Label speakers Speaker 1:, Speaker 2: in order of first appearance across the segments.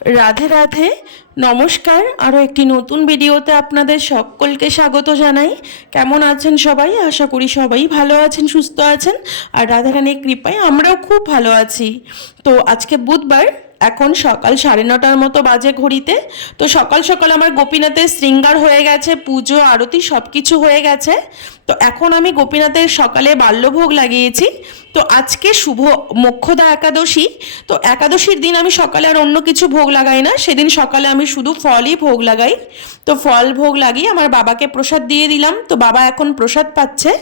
Speaker 1: রাধে রাধে, নমস্কার। আরও একটি নতুন ভিডিওতে আপনাদের সকলকে স্বাগত জানাই। কেমন আছেন সবাই? আশা করি সবাই ভালো আছেন, সুস্থ আছেন। আর রাধারানীর কৃপায় আমরাও খুব ভালো আছি। তো আজকে বুধবার, এখন সকাল সাড়ে নটার মতো বাজে ঘড়িতে। তো সকাল সকাল আমার গোপীনাথের শৃঙ্গার হয়ে গেছে, পুজো, আরতি সব কিছু হয়ে গেছে। তো এখন আমি গোপীনাথের সকালে বাল্যভোগ লাগিয়েছি। তো আজকে শুভ মোক্ষদা একাদশী। তো একাদশীর দিন আমি সকালে আর অন্য কিছু ভোগ লাগাই না। সেদিন সকালে আমি শুধু ফলই ভোগ লাগাই। তো ফল ভোগ লাগিয়ে আমার বাবাকে প্রসাদ দিয়ে দিলাম। তো বাবা এখন প্রসাদ পাচ্ছে।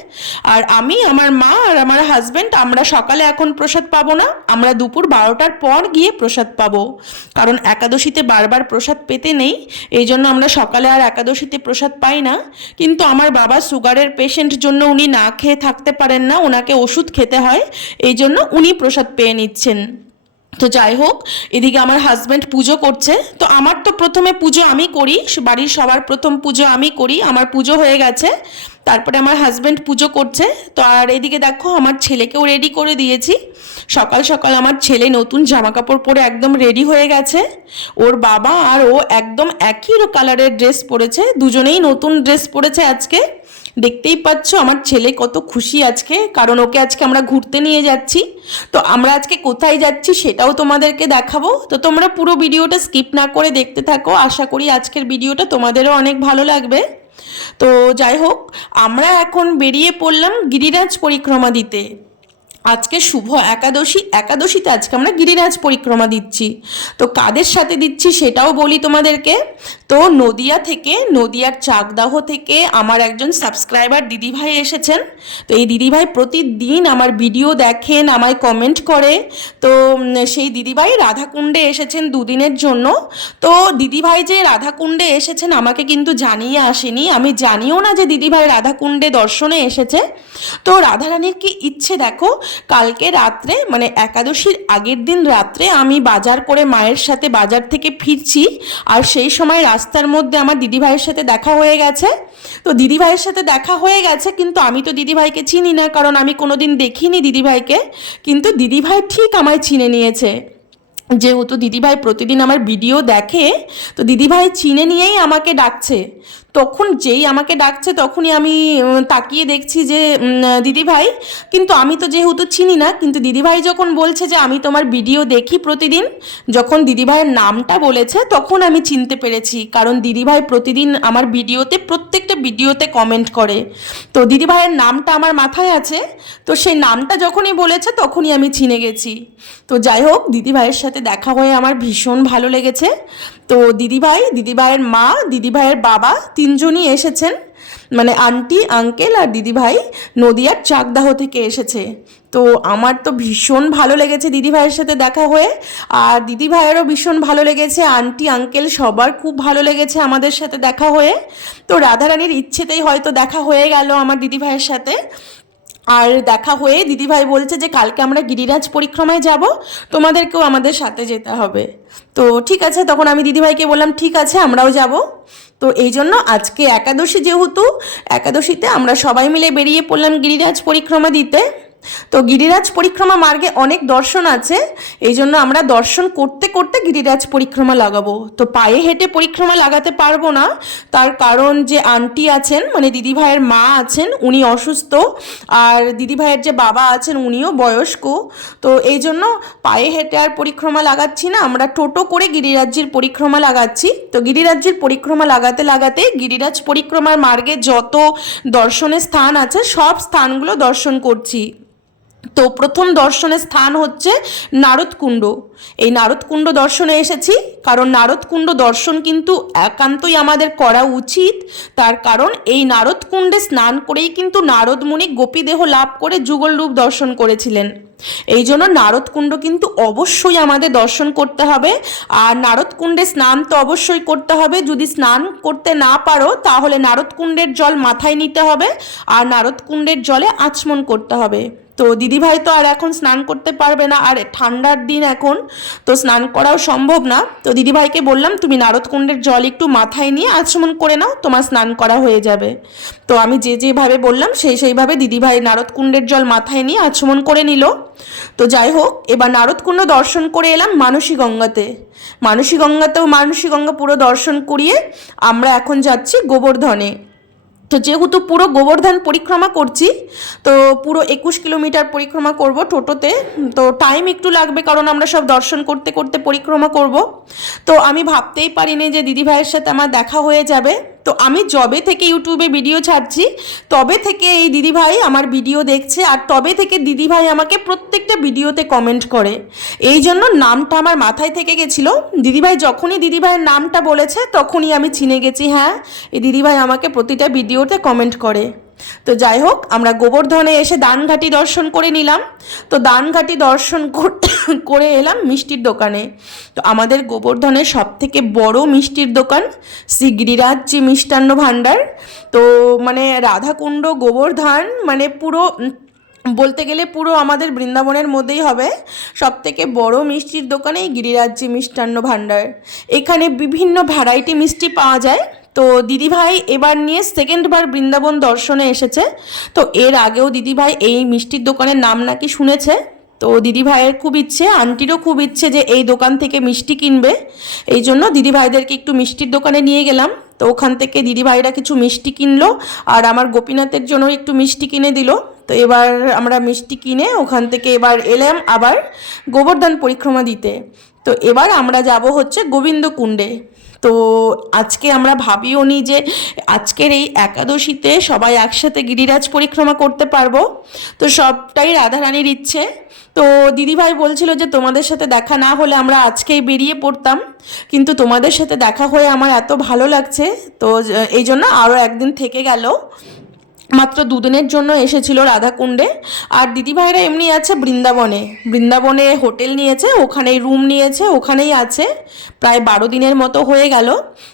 Speaker 1: আর আমি, আমার মা আর আমার হাজব্যান্ড আমরা সকালে এখন প্রসাদ পাবো না। আমরা দুপুর বারোটার পর গিয়ে প্রসাদ পাবো। কারণ একাদশীতে বারবার প্রসাদ পেতে নেই। এই জন্য আমরা সকালে আর একাদশীতে প্রসাদ পাই না। কিন্তু আমার বাবা সুগারের পেশেন্ট জন্য উনি না খেয়ে থাকতে পারেন না ওনাকে ওষুধ খেতে হয়, এই জন্য উনি প্রসাদ পেয়ে নিচ্ছেন। তো যাই হোক, এদিকে আমার হাজব্যান্ড পুজো করছে। তো আমার তো প্রথমে পুজো আমি করি, বাড়ির সবার প্রথম পুজো আমি করি, আমার পুজো হয়ে গেছে। তারপরে আমার হাজব্যান্ড পুজো করছে। তো আর এদিকে দেখো, আমার ছেলেকেও রেডি করে দিয়েছি। সকাল সকাল আমার ছেলে নতুন জামা কাপড় পরে একদম রেডি হয়ে গেছে। ওর বাবা আর ও একদম একই কালারের ড্রেস পরেছে। দুজনেই নতুন ড্রেস পরেছে আজকে। দেখতেই পাচ্ছ আমার ছেলে কত খুশি আজকে, কারণ ওকে আজকে আমরা ঘুরতে নিয়ে যাচ্ছি। তো আমরা আজকে কোথায় যাচ্ছি সেটাও তোমাদেরকে দেখাবো। তো তোমরা পুরো ভিডিওটা স্কিপ না করে দেখতে থাকো, আশা করি আজকের ভিডিওটা তোমাদেরও অনেক ভালো লাগবে। তো যাই হোক, আমরা এখন বেরিয়ে পড়লাম গিরিরাজ পরিক্রমা দিতে। আজকে শুভ একাদশী, একাদশীতে আজকে আমরা গিরিরাজ পরিক্রমা দিচ্ছি। তো কাদের সাথে দিচ্ছি সেটাও বলি তোমাদেরকে। তো নদিয়া থেকে, নদিয়ার চাকদাহ থেকে আমার একজন সাবস্ক্রাইবার দিদিভাই এসেছেন। তো এই দিদিভাই প্রতিদিন আমার ভিডিও দেখেন, আমায় কমেন্ট করে। তো সেই দিদিভাই রাধাকুণ্ডে এসেছেন দুদিনের জন্য। তো দিদিভাই যে রাধাকুণ্ডে এসেছেন আমাকে কিন্তু জানিয়ে আসেনি। আমি জানিও না যে দিদিভাই রাধাকুণ্ডে দর্শনে এসেছে। তো রাধারানীর কি ইচ্ছে দেখো কালকে রাত্রে মানে একাদশীর আগের দিন রাত্রে আমি বাজার করে মায়ের সাথে বাজার থেকে ফিরছি আর সেই সময় রাস্তার মধ্যে আমার দিদিভাইয়ের সাথে দেখা হয়ে গেছে। তো দিদিভাইয়ের সাথে দেখা হয়ে গেছে, কিন্তু আমি তো দিদিভাইকে চিনি না, কারণ আমি কোনোদিন দেখিনি দিদিভাইকে কিন্তু দিদিভাই ঠিক আমায় চিনে নিয়েছে। যেহেতু দিদিভাই প্রতিদিন আমার ভিডিও দেখে, তো দিদিভাই চিনে নিয়েই আমাকে ডাকছে। তখন যেই আমাকে ডাকছে তখনই আমি তাকিয়ে দেখছি যে দিদিভাই, কিন্তু আমি তো যেহেতু চিনি না, কিন্তু দিদিভাই যখন বলছে যে আমি তোমার ভিডিও দেখি প্রতিদিন, যখন দিদিভাইয়ের নামটা বলেছে, তখন আমি চিনতে পেরেছি। কারণ দিদিভাই প্রতিদিন আমার ভিডিওতে, প্রত্যেকটা ভিডিওতে কমেন্ট করে। তো দিদিভাইয়ের নামটা আমার মাথায় আছে, তো সেই নামটা যখনই বলেছে তখনই আমি চিনে গেছি। তো যাই হোক, দিদিভাইয়ের সাথে দেখা হয়ে আমার ভীষণ ভালো লেগেছে। তো দিদিভাই, দিদিভাইয়ের মা, দিদিভাইয়ের বাবা তিনজনই এসেছেন। মানে আন্টি, আঙ্কেল আর দিদিভাই নদিয়ার চাকদাহ থেকে এসেছে। তো আমার তো ভীষণ ভালো লেগেছে দিদিভাইয়ের সাথে দেখা হয়ে। আর দিদিভাইয়েরও ভীষণ ভালো লেগেছে। আন্টি, আঙ্কেল সবার খুব ভালো লেগেছে আমাদের সাথে দেখা হয়ে। তো রাধারানীর ইচ্ছেতেই হয়তো দেখা হয়ে গেল আমার দিদিভাইয়ের সাথে। আর দেখা হয়ে দিদিভাই বলছে যে, কালকে আমরা গিরিরাজ পরিক্রমায় যাব। তোমাদেরকেও আমাদের সাথে যেতে হবে। তো ঠিক আছে, তখন আমি দিদিভাইকে বললাম, ঠিক আছে, আমরাও যাব। তো এই জন্য আজকে একাদশী যেহেতু, একাদশীতে আমরা সবাই মিলে বেরিয়ে পড়লাম গিরিরাজ পরিক্রমা দিতে। তো গিরিরাজ পরিক্রমা মার্গে অনেক দর্শন আছে, এই জন্য আমরা দর্শন করতে করতে গিরিরাজ পরিক্রমা লাগাবো। তো পায়ে হেঁটে পরিক্রমা লাগাতে পারব না, তার কারণ যে আন্টি আছেন মানে দিদিভাইয়ের মা আছেন, উনি অসুস্থ, আর দিদিভাইয়ের যে বাবা আছেন, উনিও বয়স্ক। তো এই জন্য পায়ে হেঁটে আর পরিক্রমা লাগাচ্ছি না, আমরা টোটো করে গিরিরাজ্যের পরিক্রমা লাগাচ্ছি। তো গিরিরাজ্যের পরিক্রমা লাগাতে লাগাতে গিরিরাজ পরিক্রমার মার্গে যত দর্শনের স্থান আছে, সব স্থানগুলো দর্শন করছি। তো প্রথম দর্শনের স্থান হচ্ছে নারদকুণ্ড। এই নারদকুণ্ড দর্শনে এসেছি কারণ নারদকুণ্ড দর্শন কিন্তু একান্তই আমাদের করা উচিত। তার কারণ এই নারদকুণ্ডে স্নান করেই কিন্তু নারদমুনি গোপীদেহ লাভ করে যুগল রূপ দর্শন করেছিলেন। এই জন্য নারদকুণ্ড কিন্তু অবশ্যই আমাদের দর্শন করতে হবে। আর নারদকুণ্ডে স্নান তো অবশ্যই করতে হবে। যদি স্নান করতে না পারো, তাহলে নারদকুণ্ডের জল মাথায় নিতে হবে। আর নারদকুণ্ডের জলে আচমন করতে হবে। তো দিদিভাই তো আর এখন স্নান করতে পারবে না, আর ঠান্ডার দিন এখন, তো স্নান করাও সম্ভব না। তো দিদিভাইকে বললাম, তুমি নারদকুণ্ডের জল একটু মাথায় নিয়ে আচমন করে নাও, তোমার স্নান করা হয়ে যাবে। তো আমি যে যেভাবে বললাম, সেই সেইভাবে দিদিভাই নারদকুণ্ডের জল মাথায় নিয়ে আচমন করে নিল। তো যাই হোক, এবার নারদকুণ্ড দর্শন করে এলাম মানসী গঙ্গাতে মানসী গঙ্গাতেও মানসী গঙ্গা পুরো দর্শন করিয়ে আমরা এখন যাচ্ছি গোবর্ধনে। তো যেহেতু পুরো গোবর্ধন পরিক্রমা করছি, তো পুরো একুশ কিলোমিটার পরিক্রমা করব টোটোতে। তো টাইম একটু লাগবে কারণ আমরা সব দর্শন করতে করতে পরিক্রমা করব। তো আমি ভাবতেই পারিনি যে দিদিভাইয়ের সাথে আমার দেখা হয়ে যাবে। তো আমি যবে থেকে ইউটিউবে ভিডিও ছাড়ছি, তবে থেকে এই দিদিভাই আমার ভিডিও দেখছে আর তবে থেকে দিদিভাই আমাকে প্রত্যেকটা ভিডিওতে কমেন্ট করে। এই জন্য নামটা আমার মাথায় থেকে গেছিল। দিদিভাই যখনই দিদিভাইয়ের নামটা বলেছে, তখনই আমি চিনে গেছি হ্যাঁ এই দিদিভাই আমাকে প্রতিটা ভিডিওতে কমেন্ট করে। তো যাই হোক, আমরা গোবর্ধনে এসে দানঘাটি দর্শন করে নিলাম। তো দানঘাটি দর্শন কর- এলাম মিষ্টির দোকানে। তো আমাদের গোবর্ধনের সব থেকে বড় মিষ্টির দোকান শ্রী গিরিরাজ জি মিষ্টান্ন ভাণ্ডার। তো মানে রাধাকুণ্ড গোবর্ধন মানে পুরো, বলতে গেলে পুরো আমাদের বৃন্দাবনের মধ্যেই হবে। সব থেকে বড় মিষ্টির দোকানে এই গিরিরাজ্যি মিষ্টান্ন ভাণ্ডার। এখানে বিভিন্ন ভ্যারাইটি মিষ্টি পাওয়া যায়। তো দিদিভাই এবার নিয়ে সেকেন্ডবার বৃন্দাবন দর্শনে এসেছে। তো এর আগেও দিদিভাই এই মিষ্টির দোকানের নাম নাকি শুনেছে। তো দিদিভাইয়ের খুব ইচ্ছে, আন্টিরও খুব ইচ্ছে যে এই দোকান থেকে মিষ্টি কিনবে। এই জন্য দিদিভাইদেরকে একটু মিষ্টির দোকানে নিয়ে গেলাম। তো ওখান থেকে দিদিভাইরা কিছু মিষ্টি কিনলো আর আমার গোপীনাথের জন্য একটু মিষ্টি কিনে দিল। তো এবার আমরা মিষ্টি কিনে ওখান থেকে এবার এলাম আবার গোবর্ধন পরিক্রমা দিতে। তো এবার আমরা যাব হচ্ছে গোবিন্দ কুণ্ডে তো আজকে আমরা ভাবিও নি যে আজকের এই একাদশীতে সবাই একসাথে গিরিরাজ পরিক্রমা করতে পারব। তো সবটাই রাধারানীর ইচ্ছে। তো দিদিভাই বলছিল যে তোমাদের সাথে দেখা না হলে আমরা আজকেই বেরিয়ে পড়তাম। কিন্তু তোমাদের সাথে দেখা হয়ে আমার এত ভালো লাগছে। তো এই জন্য আরও একদিন থেকে গেল। মাত্র দুদিনের জন্য এসেছিল রাধাকুণ্ডে। আর দিদিভাইরা এমনি আছে বৃন্দাবনে। বৃন্দাবনে হোটেল নিয়েছে, ওখানেই রুম নিয়েছে, ওখানেই আছে। প্রায় বারো দিনের মতো হয়ে গেল।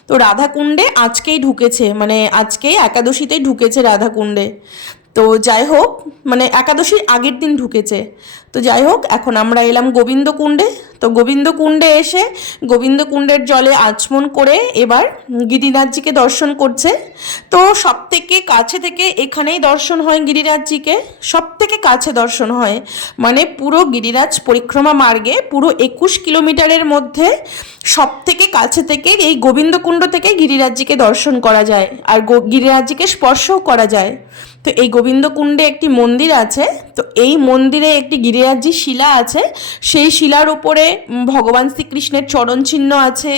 Speaker 1: তো রাধাকুণ্ডে আজকেই ঢুকেছে মানে আজকেই একাদশীতেই ঢুকেছে রাধাকুণ্ডে। তো যাই হোক মানে একাদশীর আগের দিন ঢুকেছে। তো যাই হোক, এখন আমরা এলাম গোবিন্দকুণ্ডে। তো গোবিন্দকুণ্ডে এসে গোবিন্দকুণ্ডের জলে আচমন করে এবার গিরিরাজজিকে দর্শন করছে। তো সব থেকে কাছে থেকে এখানেই দর্শন হয় গিরিরাজজিকে সব থেকে কাছে দর্শন হয় মানে পুরো গিরিরাজ পরিক্রমা মার্গে, পুরো একুশ কিলোমিটারের মধ্যে সব থেকে কাছে থেকে এই গোবিন্দকুণ্ড থেকে গিরিরাজজিকে দর্শন করা যায়। আর গিরিরাজজিকে স্পর্শও করা যায়। তো এই গোবিন্দকুণ্ডে একটি মন্দির আছে, তো এই মন্দিরে একটি গিরিরাজি শিলা আছে, সেই শিলার উপরে ভগবান শ্রীকৃষ্ণের চরণ চিহ্ন আছে,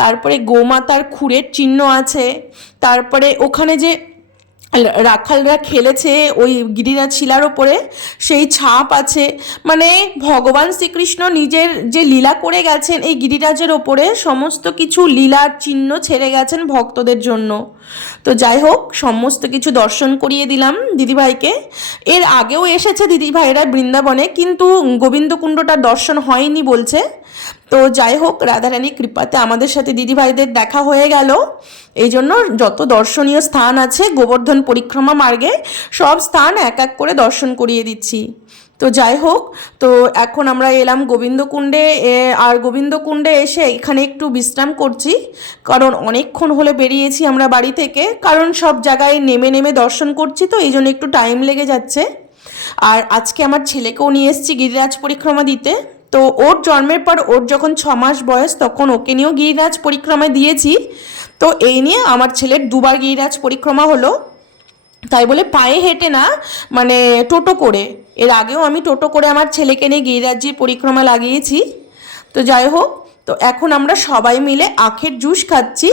Speaker 1: তারপরে গোমাতার খুরের চিহ্ন আছে, তারপরে ওখানে যে রাখালরা খেলেছে ওই গিরিরাজ শিলার ওপরে, সেই ছাপ আছে। মানে ভগবান শ্রীকৃষ্ণ নিজের যে লীলা করে গেছেন এই গিরিরাজের ওপরে, সমস্ত কিছু লীলার চিহ্ন ছেড়ে গেছেন ভক্তদের জন্য। তো যাই হোক, সমস্ত কিছু দর্শন করিয়ে দিলাম দিদিভাইকে। এর আগেও এসেছে দিদিভাইরা বৃন্দাবনে, কিন্তু গোবিন্দকুণ্ডটার দর্শন হয়নি বলছে। তো যাই হোক রাধারানী কৃপাতে আমাদের সাথে দিদিভাইদের দেখা হয়ে গেল। এই জন্য যত দর্শনীয় স্থান আছে, গোবর্ধন পরিক্রমা মার্গে সব স্থান এক এক করে দর্শন করিয়ে দিচ্ছি। তো যাই হোক, তো এখন আমরা এলাম গোবিন্দকুণ্ডে। আর গোবিন্দকুণ্ডে এসে এখানে একটু বিশ্রাম করছি। কারণ অনেকক্ষণ হলে বেরিয়েছি আমরা বাড়ি থেকে। কারণ সব জায়গায় নেমে নেমে দর্শন করছি তো, এই জন্য একটু টাইম লেগে যাচ্ছে। আর আজকে আমার ছেলেকেও নিয়ে এসেছি গিরিরাজ পরিক্রমা দিতে। তো ওর জন্মের পর ওর যখন ছ মাস বয়স, তখন ওকে নিয়েও গিরিরাজ পরিক্রমায় দিয়েছি। তো এই নিয়ে আমার ছেলের দুবার গিরিরাজ পরিক্রমা হলো। তাই বলে পায়ে হেঁটে না মানে টোটো করে। এর আগেও আমি টোটো করে আমার ছেলেকে নিয়ে গিরিরাজ্যের পরিক্রমা লাগিয়েছি। তো যাই হোক, তো এখন আমরা সবাই মিলে আখের জুস খাচ্ছি।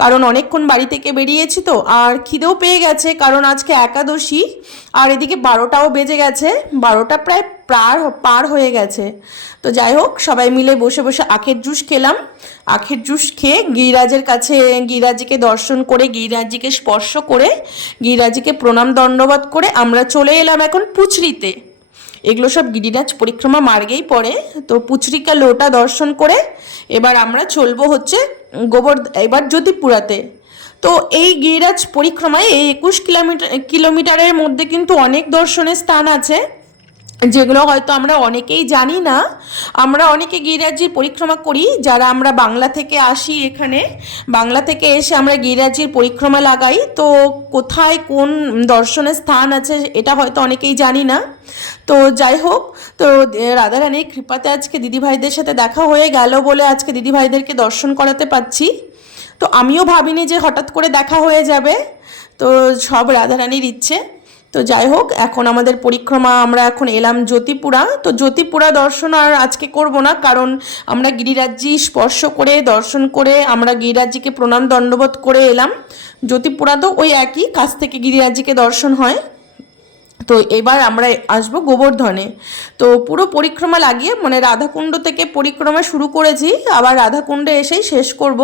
Speaker 1: কারণ অনেকক্ষণ বাড়ি থেকে বেরিয়েছি তো, আর খিদেও পেয়ে গেছে। কারণ আজকে একাদশী, আর এদিকে বারোটাও বেজে গেছে। বারোটা প্রায় পার পার হয়ে গেছে। তো যাই হোক, সবাই মিলে বসে বসে আখের জুস খেলাম। আখের জুস খেয়ে গিরিরাজের কাছে, গিরিরাজিকে দর্শন করে, গিরিরাজিকে স্পর্শ করে, গিরিরাজিকে প্রণাম দণ্ডবাদ করে আমরা চলে এলাম এখন পুচরিতে এগুলো সব গিরিরাজ পরিক্রমা মার্গেই পড়ে। তো পুচরিকা লোটা দর্শন করে এবার আমরা চলবো হচ্ছে গোবর, এবার জ্যোতিপুরাতে। তো এই গিরিরাজ পরিক্রমায় এই একুশ কিলোমিটার, কিলোমিটারের মধ্যে কিন্তু অনেক দর্শনের স্থান আছে। যেগুলো হয়তো আমরা অনেকেই জানি না, আমরা অনেকে গিরিরাজ্যের পরিক্রমা করি, যারা আমরা বাংলা থেকে আসি এখানে, বাংলা থেকে এসে আমরা গিরিরাজ্যের পরিক্রমা লাগাই, তো কোথায় কোন দর্শনের স্থান আছে এটা হয়তো অনেকেই জানি না। তো যাই হোক, তো রাধারানীর কৃপাতে আজকে দিদিভাইদের সাথে দেখা হয়ে গেল বলে আজকে দিদিভাইদেরকে দর্শন করাতে পাচ্ছি। তো আমিও ভাবিনি যে হঠাৎ করে দেখা হয়ে যাবে, তো সব রাধারানীর ইচ্ছে। তো যাই হোক, এখন আমাদের পরিক্রমা, আমরা এখন এলাম জ্যোতিপুরা। তো জ্যোতিপুরা দর্শন আর আজকে করব না, কারণ আমরা গিরিরাজ্যি স্পর্শ করে, দর্শন করে, আমরা গিরিরাজ্যিকে প্রণাম দণ্ডবোধ করে এলাম। জ্যোতিপুরা তো ওই একই, কাছ থেকে গিরিরাজ্যিকে দর্শন হয়। তো এবার আমরা আসব গোবর্ধনে। তো পুরো পরিক্রমা লাগিয়ে মানে রাধাকুণ্ড থেকে পরিক্রমা শুরু করেছি, আবার রাধাকুণ্ডে এসেই শেষ করব।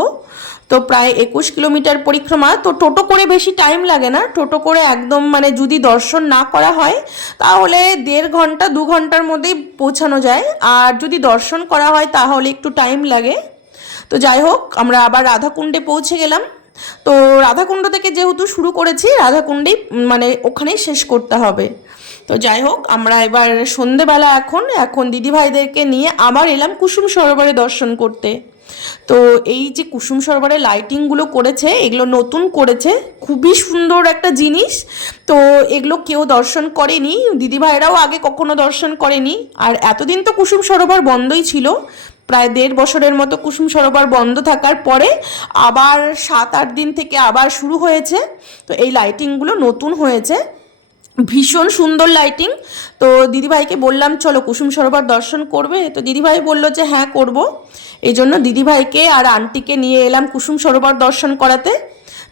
Speaker 1: তো প্রায় একুশ কিলোমিটার পরিক্রমা। তো টোটো করে বেশি টাইম লাগে না। টোটো করে একদম মানে যদি দর্শন না করা হয়, তাহলে দেড় ঘণ্টা, দু ঘণ্টার মধ্যেই পৌঁছানো যায়। আর যদি দর্শন করা হয়, তাহলে একটু টাইম লাগে। তো যাই হোক, আমরা আবার রাধাকুণ্ডে পৌঁছে গেলাম। তো রাধাকুণ্ড থেকে যেহেতু শুরু করেছি, রাধাকুণ্ডেই মানে ওখানেই শেষ করতে হবে। তো যাই হোক, আমরা এবার সন্ধেবেলা এখন এখন দিদিভাইদেরকে নিয়ে আবার এলাম কুসুম সরোবরে দর্শন করতে। তো এই যে কুসুম সরোবরের লাইটিংগুলো করেছে, এগুলো নতুন করেছে, খুবই সুন্দর একটা জিনিস। তো এগুলো কেউ দর্শন করেনি, দিদিভাইরাও আগে কখনো দর্শন করেনি। আর এতদিন তো কুসুম সরোবর বন্ধই ছিল প্রায় দেড় বছরের মতো কুসুম সরোবর বন্ধ থাকার পরে আবার সাত আট দিন থেকে আবার শুরু হয়েছে। তো এই লাইটিংগুলো নতুন হয়েছে। ভীষণ সুন্দর লাইটিং তো দিদিভাইকে বললাম, চলো কুসুম সরোবর দর্শন করবে। তো দিদিভাই বলল যে হ্যাঁ করব। এই জন্য দিদিভাইকে আর আন্টিকে নিয়ে এলাম কুসুম সরোবর দর্শন করাতে।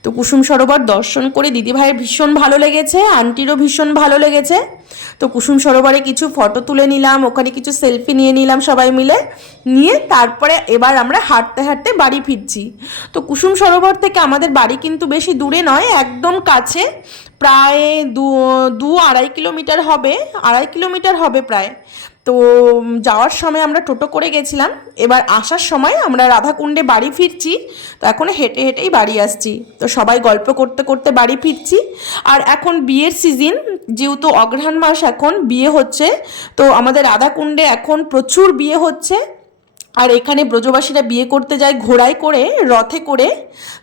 Speaker 1: তো কুসুম সরোবর দর্শন করে দিদিভাইয়ের ভীষণ ভালো লেগেছে, আন্টিরও ভীষণ ভালো লেগেছে। তো কুসুম সরোবরে কিছু ফটো তুলে নিলাম, ওখানে কিছু সেলফি নিয়ে নিলাম সবাই মিলে। নিয়ে তারপরে এবার আমরা হাঁটতে হাঁটতে বাড়ি ফিরছি। তো কুসুম সরোবর থেকে আমাদের বাড়ি কিন্তু বেশি দূরে নয়, একদম কাছে। প্রায় দু দু আড়াই কিলোমিটার হবে, আড়াই কিলোমিটার হবে প্রায়। তো যাওয়ার সময় আমরা টোটো করে গেছিলাম। এবার আসার সময় আমরা রাধাকুণ্ডে বাড়ি ফিরছি। তো এখন হেঁটে হেঁটেই বাড়ি আসছি। তো সবাই গল্প করতে করতে বাড়ি ফিরছি। আর এখন বিয়ের সিজন, যেহেতু অগ্রহায়ণ মাস এখন বিয়ে হচ্ছে, তো আমাদের রাধাকুণ্ডে এখন প্রচুর বিয়ে হচ্ছে। আর এখানে ব্রজবাসীরা বিয়ে করতে যায় ঘোড়ায় করে, রথে করে।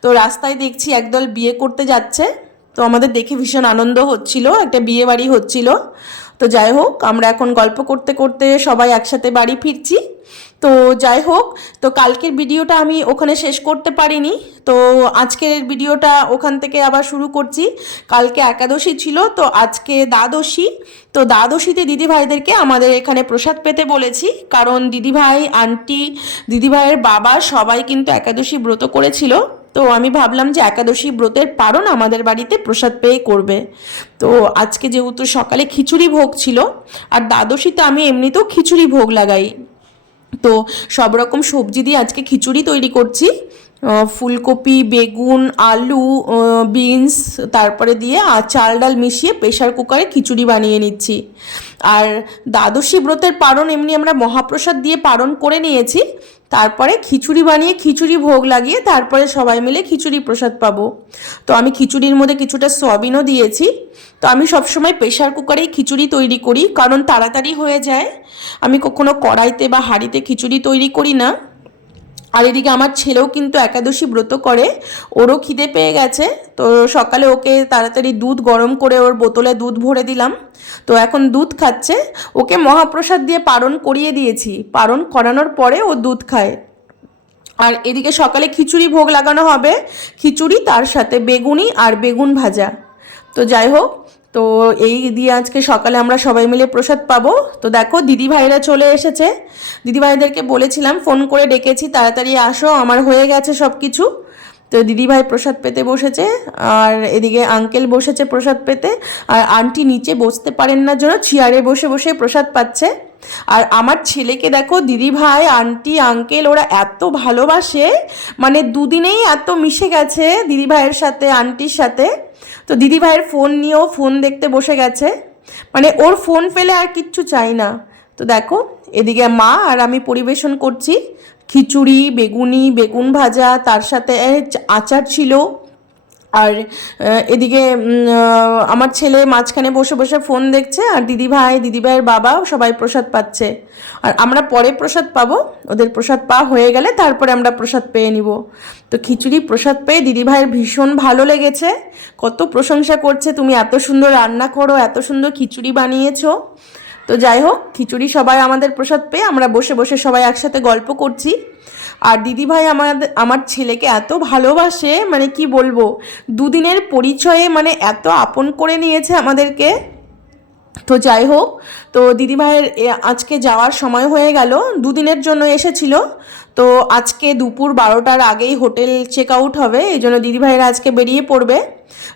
Speaker 1: তো রাস্তায় দেখছি একদল বিয়ে করতে যাচ্ছে। তো আমাদের দেখে ভীষণ আনন্দ হচ্ছিল, একটা বিয়ে বাড়ি হচ্ছিল। তো যাই হোক, আমরা এখন গল্প করতে করতে সবাই একসাথে বাড়ি ফিরছি। তো যাই হোক, তো কালকের ভিডিওটা আমি ওখানে শেষ করতে পারিনি। তো আজকের ভিডিওটা ওখান থেকে আবার শুরু করছি। কালকে একাদশী ছিল, তো আজকে দ্বাদশী। তো দ্বাদশীতে দিদিভাইদেরকে আমাদের এখানে প্রসাদ পেতে বলেছি। কারণ দিদিভাই, আন্টি, দিদিভাইয়ের বাবা সবাই কিন্তু একাদশী ব্রত করেছিল। তো আমি ভাবলাম যে একাদশী ব্রতের পারণ আমাদের বাড়িতে প্রসাদ পেয়ে করবে। তো আজকে যেহেতু সকালে খিচুড়ি ভোগ ছিল, আর দ্বাদশীতে আমি এমনিতেও খিচুড়ি ভোগ লাগাই। তো সব রকম সবজি দিয়ে আজকে খিচুড়ি তৈরি করছি। ফুলকপি, বেগুন, আলু বিনস তারপরে দিয়ে আর চাল ডাল মিশিয়ে প্রেশার কুকারে খিচুড়ি বানিয়ে নিচ্ছি। আর দ্বাদশী ব্রতের পারণ এমনি আমরা মহাপ্রসাদ দিয়ে পারণ করে নিয়েছি। তারপরে খিচুড়ি বানিয়ে খিচুড়ি ভোগ লাগিয়ে তারপরে সবাই মিলে খিচুড়ি প্রসাদ পাবো। তো আমি খিচুড়ির মধ্যে কিছুটা সয়াবিনও দিয়েছি। তো আমি সবসময় প্রেশার কুকারেই খিচুড়ি তৈরি করি, কারণ তাড়াতাড়ি হয়ে যায়। আমি কখনো কড়াইতে বা হাঁড়িতে খিচুড়ি তৈরি করি না। আর এদিকে আমার ছেলেও কিন্তু একাদশী ব্রত করে, ওরও খিদে পেয়ে গেছে। তো সকালে ওকে তাড়াতাড়ি দুধ গরম করে ওর বোতলে দুধ ভরে দিলাম। তো এখন দুধ খাচ্ছে। ওকে মহাপ্রসাদ দিয়ে পারণ করিয়ে দিয়েছি। পারণ করানোর পরে ও দুধ খায়। আর এদিকে সকালে খিচুড়ি ভোগ লাগানো হবে। খিচুড়ি, তার সাথে বেগুনি আর বেগুন ভাজা। তো যাই হোক তো এই দিয়ে আজকে সকালে আমরা সবাই মিলে প্রসাদ পাবো। তো দেখো দিদি ভাইরা চলে এসেছে। দিদি ভাইদেরকে বলেছিলাম, ফোন করে ডেকেছি, তাড়াতাড়ি আসো, আমার হয়ে গেছে সব কিছু তো দিদিভাই প্রসাদ পেতে বসেছে, আর এদিকে আঙ্কেল বসেছে প্রসাদ পেতে, আর আন্টি নিচে বসতে পারেন না জন্য চেয়ারে বসে বসে প্রসাদ পাচ্ছে। আর আমার ছেলেকে দেখো দিদি ভাই আন্টি, আঙ্কেল, ওরা এত ভালোবাসে মানে দুদিনেই এত মিশে গেছে দিদি ভাইয়ের সাথে, আন্টির সাথে। তো দিদি ভাইয়ের ফোন নিয়েও ফোন দেখতে বসে গেছে। মানে ওর ফোন ফেলে আর কিচ্ছু চাই না। তো দেখো, এদিকে মা আর আমি পরিবেশন করছি। খিচুড়ি, বেগুনি, বেগুন ভাজা, তার সাথে আচার ছিল। আর এদিকে আমার ছেলে মাঝখানে বসে বসে ফোন দেখছে আর দিদি ভাই দিদি ভাইয়ের বাবা সবাই প্রসাদ পাচ্ছে। আর আমরা পরে প্রসাদ পাবো, ওদের প্রসাদ পা হয়ে গেলে তারপরে আমরা প্রসাদ পেয়ে নিব। তো খিচুড়ি প্রসাদ পেয়ে দিদি ভাইয়ের ভীষণ ভালো লেগেছে। কত প্রশংসা করছে, তুমি এত সুন্দর রান্না করো, এত সুন্দর খিচুড়ি বানিয়েছো। তো যাই হোক, খিচুড়ি সবাই আমাদের প্রসাদ পেয়ে আমরা বসে বসে সবাই একসাথে গল্প করছি। আর দিদিভাই আমাদের, আমার ছেলেকে এত ভালোবাসে মানে কি বলব, দুদিনের পরিচয়ে মানে এত আপন করে নিয়েছে আমাদেরকে। তো যাই হোক, তো দিদিভাইয়ের আজকে যাওয়ার সময় হয়ে গেল, দুদিনের জন্য এসেছিল। তো আজকে দুপুর বারোটার আগেই হোটেল চেক আউট হবে, এই জন্য দিদিভাইরা আজকে বেরিয়ে পড়বে।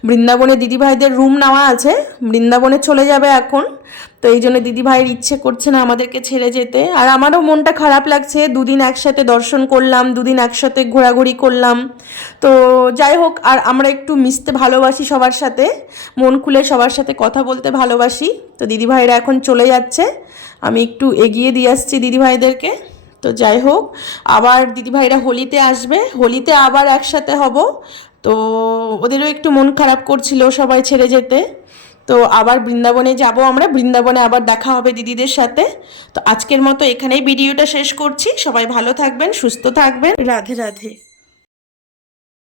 Speaker 1: বৃন্দাবনে দিদিভাইদের রুম নেওয়া আছে, বৃন্দাবনে চলে যাবে এখন। তো এই জন্য দিদিভাইয়ের ইচ্ছে করছে না আমাদেরকে ছেড়ে যেতে। আর আমারও মনটা খারাপ লাগছে, দুদিন একসাথে দর্শন করলাম, দুদিন একসাথে ঘোরাঘুরি করলাম। তো যাই হোক, আর আমরা একটু মিশতে ভালোবাসি সবার সাথে, মন খুলে সবার সাথে কথা বলতে ভালোবাসি। তো দিদিভাইরা এখন চলে যাচ্ছে, আমি একটু এগিয়ে দিয়ে আসছি দিদিভাইদেরকে। তো যাই হোক, আবার দিদিভাইরা হোলিতে আসবে, হোলিতে আবার একসাথে হব। তো ওদেরও একটু মন খারাপ করছিল সবাই ছেড়ে যেতে। তো আবার বৃন্দাবনে যাব আমরা। বৃন্দাবনে আবার দেখা হবে দিদিদের সাথে। তো আজকের মতো এখানেই ভিডিওটা শেষ করছি। সবাই ভালো থাকবেন, সুস্থ থাকবেন। রাধে রাধে।